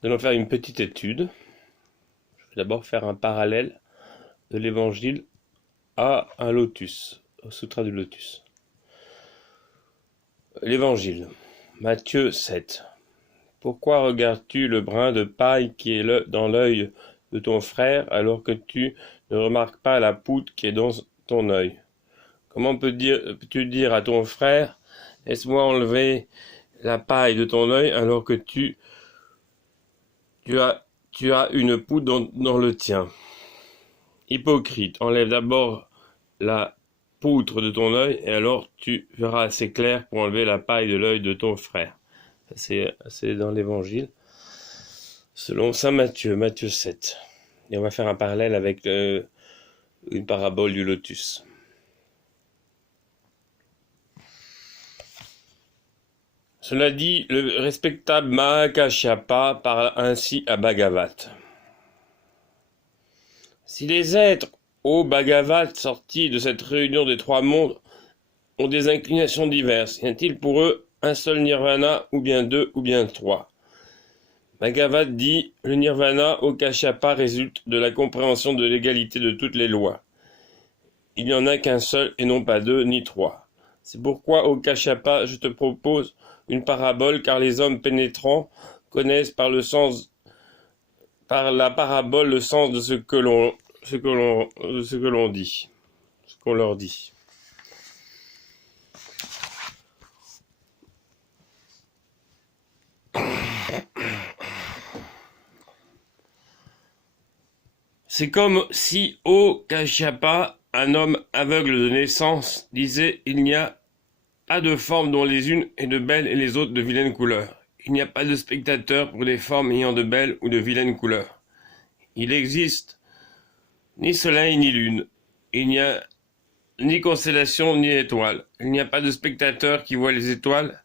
Nous allons faire une petite étude. Je vais d'abord faire un parallèle de l'évangile à un lotus, au sutra du lotus. L'évangile, Matthieu 7. Pourquoi regardes-tu le brin de paille qui est dans l'œil de ton frère alors que tu ne remarques pas la poutre qui est dans ton œil? Comment peux-tu dire à ton frère, laisse-moi enlever la paille de ton œil alors que tu as une poutre dans le tien? Hypocrite, enlève d'abord la poutre de ton œil et alors tu verras assez clair pour enlever la paille de l'œil de ton frère. C'est dans l'évangile selon saint Matthieu, Matthieu 7. Et on va faire un parallèle avec une parabole du lotus. Cela dit, le respectable Mahakashyapa parle ainsi à Bhagavat. Si les êtres, ô Bhagavat, sortis de cette réunion des trois mondes, ont des inclinations diverses, y a-t-il pour eux un seul nirvana, ou bien deux, ou bien trois? Bhagavat dit, le nirvana, ô Kashyapa, résulte de la compréhension de l'égalité de toutes les lois. Il n'y en a qu'un seul, et non pas deux, ni trois. C'est pourquoi, ô Kashyapa, je te propose une parabole, car les hommes pénétrants connaissent par la parabole le sens de ce que l'on dit, ce qu'on leur dit. C'est comme si, ô Kashyapa, un homme aveugle de naissance disait: il n'y a pas de forme dont les unes est de belles et les autres de vilaines couleurs. Il n'y a pas de spectateur pour les formes ayant de belles ou de vilaines couleurs. Il existe ni soleil ni lune. Il n'y a ni constellation ni étoile. Il n'y a pas de spectateur qui voit les étoiles,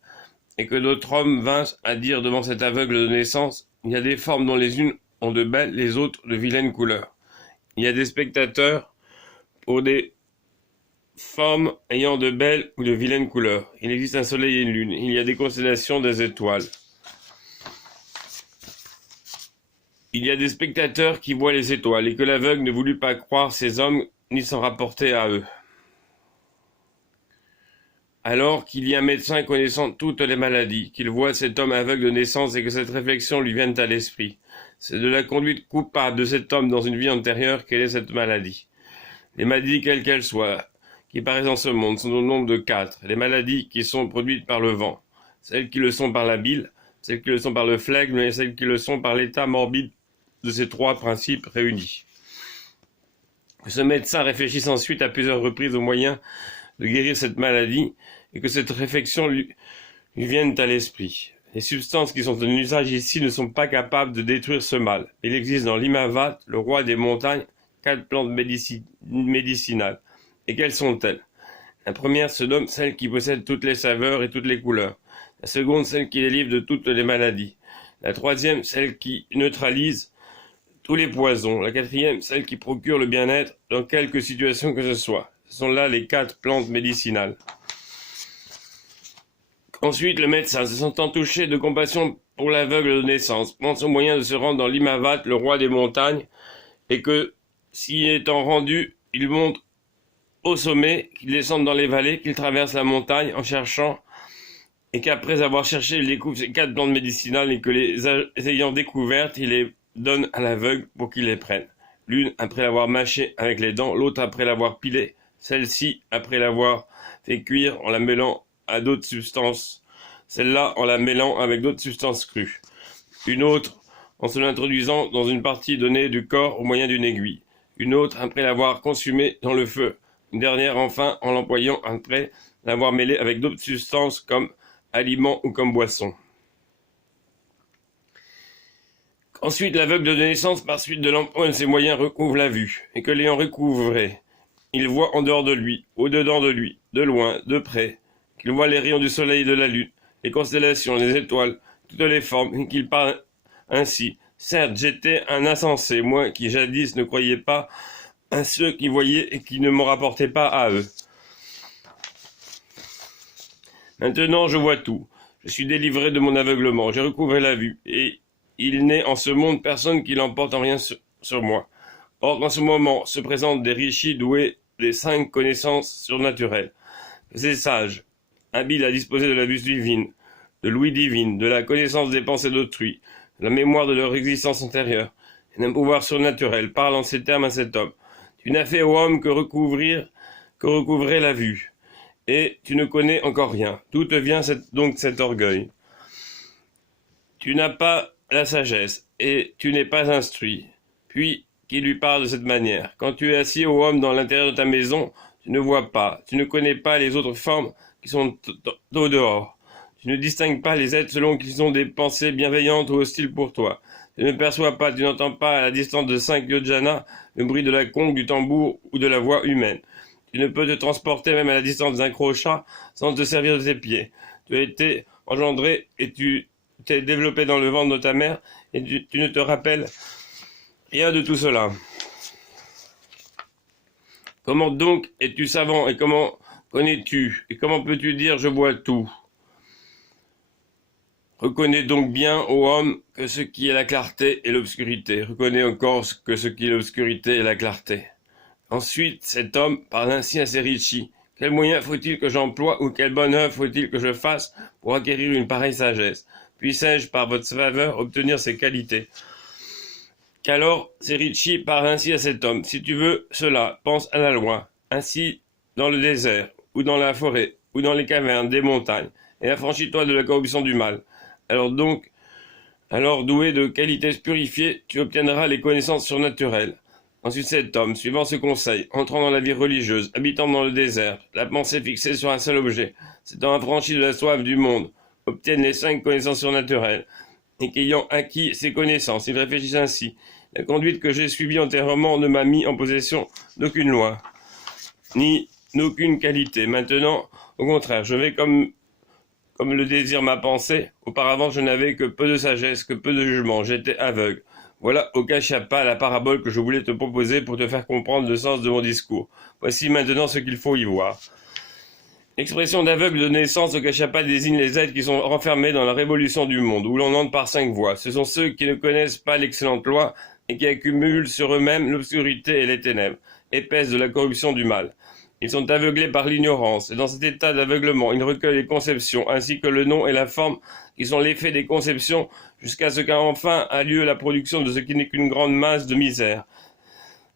et que d'autres hommes vinssent à dire devant cet aveugle de naissance: il y a des formes dont les unes ont de belles, les autres de vilaines couleurs. Il y a des spectateurs pour des formes ayant de belles ou de vilaines couleurs. Il existe un soleil et une lune. Il y a des constellations, des étoiles. Il y a des spectateurs qui voient les étoiles, et que l'aveugle ne voulut pas croire ces hommes ni s'en rapporter à eux. Alors qu'il y a un médecin connaissant toutes les maladies, qu'il voit cet homme aveugle de naissance et que cette réflexion lui vienne à l'esprit. C'est de la conduite coupable de cet homme dans une vie antérieure qu'elle est cette maladie. Les maladies, quelles qu'elles soient, qui paraissent dans ce monde, sont au nombre de 4. Les maladies qui sont produites par le vent, celles qui le sont par la bile, celles qui le sont par le flegme et celles qui le sont par l'état morbide de ces 3 principes réunis. Ce médecin réfléchisse ensuite à plusieurs reprises aux moyens de guérir cette maladie et que cette réflexion lui vienne à l'esprit. Les substances qui sont en usage ici ne sont pas capables de détruire ce mal. Il existe dans l'Himavat, le roi des montagnes, 4 plantes médicinales. Et quelles sont-elles? La première se nomme celle qui possède toutes les saveurs et toutes les couleurs. La seconde, celle qui délivre de toutes les maladies. La troisième, celle qui neutralise tous les poisons. La quatrième, celle qui procure le bien-être dans quelque situation que ce soit. Ce sont là les 4 plantes médicinales. Ensuite, le médecin, se sentant touché de compassion pour l'aveugle de naissance, pense au moyen de se rendre dans l'Himavat, le roi des montagnes, et que, s'y étant rendu, il monte au sommet, qu'il descende dans les vallées, qu'il traverse la montagne en cherchant, et qu'après avoir cherché, il découvre ces 4 plantes médicinales et que les ayant découvertes, il les donne à l'aveugle pour qu'il les prenne. L'une après l'avoir mâchée avec les dents, l'autre après l'avoir pilée, celle-ci après l'avoir fait cuire en la mêlant à d'autres substances, celle-là en la mêlant avec d'autres substances crues, une autre en se l'introduisant dans une partie donnée du corps au moyen d'une aiguille, une autre après l'avoir consumée dans le feu, une dernière enfin en l'employant après l'avoir mêlée avec d'autres substances comme aliments ou comme boissons. Ensuite, l'aveugle de naissance, par suite de l'emploi de ses moyens, recouvre la vue, et que l'ayant recouvré, il voit en dehors de lui, au-dedans de lui, de loin, de près, qu'il voit les rayons du soleil et de la lune, les constellations, les étoiles, toutes les formes, et qu'il parle ainsi. Certes, j'étais un insensé, moi qui jadis ne croyais pas à ceux qui voyaient et qui ne me rapportaient pas à eux. Maintenant, je vois tout. Je suis délivré de mon aveuglement, j'ai recouvré la vue, et il n'est en ce monde personne qui l'emporte en rien sur moi. Or, en ce moment, se présentent des rishis doués des 5 connaissances surnaturelles. Ces sages, habiles à disposer de la vue divine, de l'ouïe divine, de la connaissance des pensées d'autrui, de la mémoire de leur existence antérieure, et d'un pouvoir surnaturel, parlent en ces termes à cet homme. Tu n'as fait au homme que recouvrer la vue, et tu ne connais encore rien. D'où te vient donc cet orgueil? Tu n'as pas la sagesse, et tu n'es pas instruit. Puis, qui lui parle de cette manière? Quand tu es assis au homme dans l'intérieur de ta maison, tu ne vois pas, tu ne connais pas les autres formes qui sont au dehors. Tu ne distingues pas les êtres selon qu'ils ont des pensées bienveillantes ou hostiles pour toi. Tu ne perçois pas, tu n'entends pas à la distance de 5 yojana le bruit de la conque, du tambour ou de la voix humaine. Tu ne peux te transporter même à la distance d'un crochat sans te servir de tes pieds. Tu as été engendré et tu t'es développé dans le ventre de ta mère et tu ne te rappelles rien de tout cela. Comment donc es-tu savant et comment connais-tu et comment peux-tu dire je vois tout? Reconnais donc bien, ô homme, que ce qui est la clarté est l'obscurité. Reconnais encore que ce qui est l'obscurité est la clarté. Ensuite, cet homme parle ainsi à ses rishis. Quel moyen faut-il que j'emploie ou quelle bonne œuvre faut-il que je fasse pour acquérir une pareille sagesse? Puissé-je, par votre faveur, obtenir ces qualités? Qu'alors, ces rishis parlent ainsi à cet homme. Si tu veux cela, pense à la loi. Ainsi, dans le désert, ou dans la forêt, ou dans les cavernes des montagnes, et affranchis-toi de la corruption du mal. Alors doué de qualités purifiées, tu obtiendras les connaissances surnaturelles. Ensuite cet homme, suivant ce conseil, entrant dans la vie religieuse, habitant dans le désert, la pensée fixée sur un seul objet, s'étant affranchi de la soif du monde, obtiennent les 5 connaissances surnaturelles, et qu'ayant acquis ces connaissances, il réfléchit ainsi. La conduite que j'ai suivie antérieurement ne m'a mis en possession d'aucune loi, ni d'aucune qualité. Maintenant, au contraire, je vais comme le désir m'a pensé. Auparavant, je n'avais que peu de sagesse, que peu de jugement, j'étais aveugle. Voilà au Kashapa la parabole que je voulais te proposer pour te faire comprendre le sens de mon discours. Voici maintenant ce qu'il faut y voir. L'expression d'aveugle de naissance au Kashapa désigne les êtres qui sont renfermés dans la révolution du monde, où l'on entre par 5 voies. Ce sont ceux qui ne connaissent pas l'excellente loi et qui accumulent sur eux-mêmes l'obscurité et les ténèbres, épaisses de la corruption du mal. Ils sont aveuglés par l'ignorance, et dans cet état d'aveuglement, ils recueillent les conceptions, ainsi que le nom et la forme, qui sont l'effet des conceptions, jusqu'à ce qu'enfin a lieu la production de ce qui n'est qu'une grande masse de misère.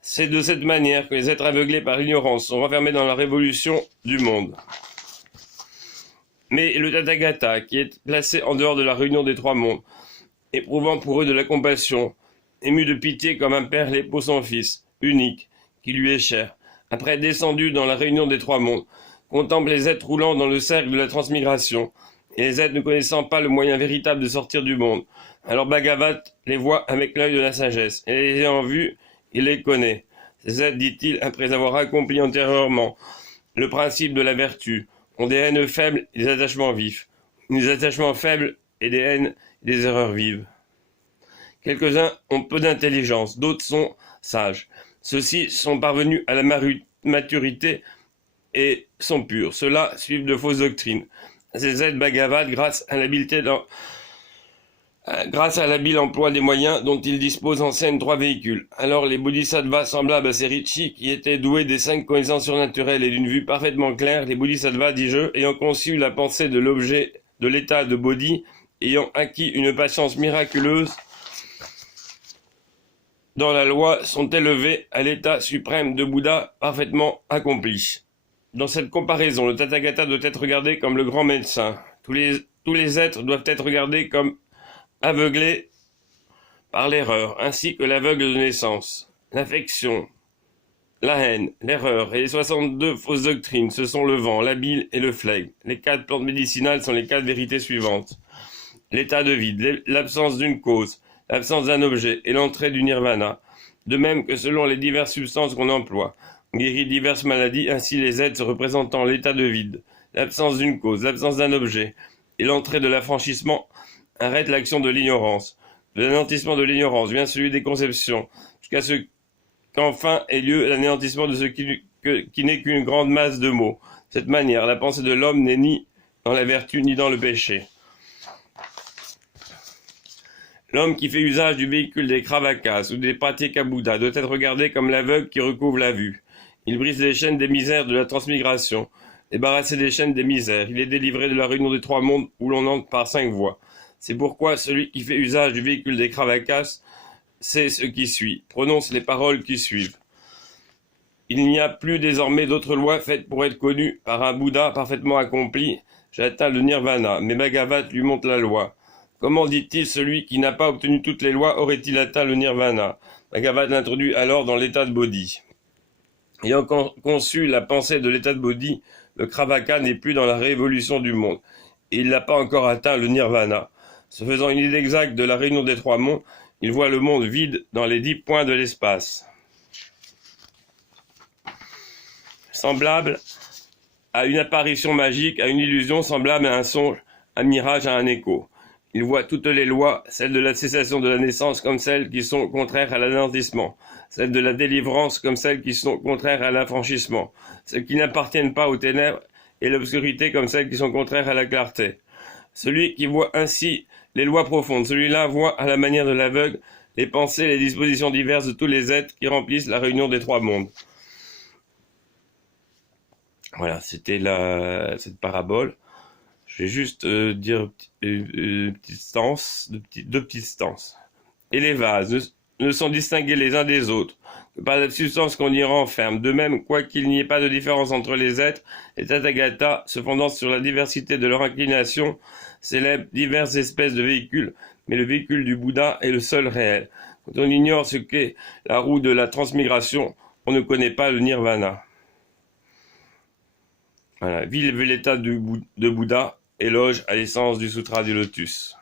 C'est de cette manière que les êtres aveuglés par l'ignorance sont renfermés dans la révolution du monde. Mais le Tathagata, qui est placé en dehors de la réunion des 3 mondes, éprouvant pour eux de la compassion, ému de pitié comme un père l'épouse son fils, unique, qui lui est cher, après descendu dans la réunion des 3 mondes, contemple les êtres roulant dans le cercle de la transmigration, et les êtres ne connaissant pas le moyen véritable de sortir du monde. Alors Bhagavat les voit avec l'œil de la sagesse, et les ayant vus, il les connaît. Ces êtres, dit-il, après avoir accompli antérieurement le principe de la vertu, ont des haines faibles et des attachements vifs, des attachements faibles et des haines et des erreurs vives. Quelques-uns ont peu d'intelligence, d'autres sont sages. Ceux-ci sont parvenus à la maturité et sont purs. Ceux-là suivent de fausses doctrines. Ces êtres Bhagavat, grâce à l'habile emploi des moyens dont ils disposent, enseignent 3 véhicules. Alors les bodhisattvas semblables à ces rishis, qui étaient doués des 5 connaissances surnaturelles et d'une vue parfaitement claire, les bodhisattvas, dis-je, ayant conçu la pensée de l'objet de l'état de bodhi, ayant acquis une patience miraculeuse dans la loi, sont élevés à l'état suprême de Bouddha parfaitement accompli. Dans cette comparaison, le Tathagata doit être regardé comme le grand médecin. Tous les êtres doivent être regardés comme aveuglés par l'erreur, ainsi que l'aveugle de naissance. L'affection, la haine, l'erreur et les 62 fausses doctrines, ce sont le vent, la bile et le flegme. Les 4 plantes médicinales sont les 4 vérités suivantes. L'état de vide, l'absence d'une cause, l'absence d'un objet et l'entrée du nirvana, de même que selon les diverses substances qu'on emploie. On guérit diverses maladies, ainsi les êtres représentant l'état de vide, l'absence d'une cause, l'absence d'un objet et l'entrée de l'affranchissement arrêtent l'action de l'ignorance. De l'anéantissement de l'ignorance vient celui des conceptions, jusqu'à ce qu'enfin ait lieu l'anéantissement de ce qui n'est qu'une grande masse de mots. De cette manière, la pensée de l'homme n'est ni dans la vertu ni dans le péché. L'homme qui fait usage du véhicule des Kravakas ou des Pratyeka Bouddha doit être regardé comme l'aveugle qui recouvre la vue. Il brise les chaînes des misères de la transmigration, débarrassé des chaînes des misères. Il est délivré de la réunion des trois mondes où l'on entre par 5 voies. C'est pourquoi celui qui fait usage du véhicule des Kravakas sait ce qui suit, prononce les paroles qui suivent. Il n'y a plus désormais d'autres lois faites pour être connues par un Bouddha parfaitement accompli. J'atteins le nirvana, mais Bhagavat lui montre la loi. Comment dit-il celui qui n'a pas obtenu toutes les lois aurait-il atteint le nirvana? Bhagavat l'introduit alors dans l'état de bodhi. Ayant conçu la pensée de l'état de bodhi, le Kravaka n'est plus dans la révolution du monde, et il n'a pas encore atteint le nirvana. Se faisant une idée exacte de la réunion des trois mondes, il voit le monde vide dans les 10 points de l'espace. Semblable à une apparition magique, à une illusion, semblable à un songe, un mirage, à un écho. Il voit toutes les lois, celles de la cessation de la naissance comme celles qui sont contraires à l'anéantissement, celles de la délivrance comme celles qui sont contraires à l'affranchissement, celles qui n'appartiennent pas aux ténèbres et l'obscurité comme celles qui sont contraires à la clarté. Celui qui voit ainsi les lois profondes, celui-là voit à la manière de l'aveugle les pensées et les dispositions diverses de tous les êtres qui remplissent la réunion des trois mondes. Voilà, c'était cette parabole. Je vais juste dire deux petites stances. Et les vases ne sont distingués les uns des autres que par la substance qu'on y renferme. De même, quoiqu'il n'y ait pas de différence entre les êtres, les Tathagata, se fondant sur la diversité de leur inclination, célèbrent diverses espèces de véhicules, mais le véhicule du Bouddha est le seul réel. Quand on ignore ce qu'est la roue de la transmigration, on ne connaît pas le nirvana. Voilà, vive l'état de Bouddha, éloge à l'essence du Sutra du Lotus.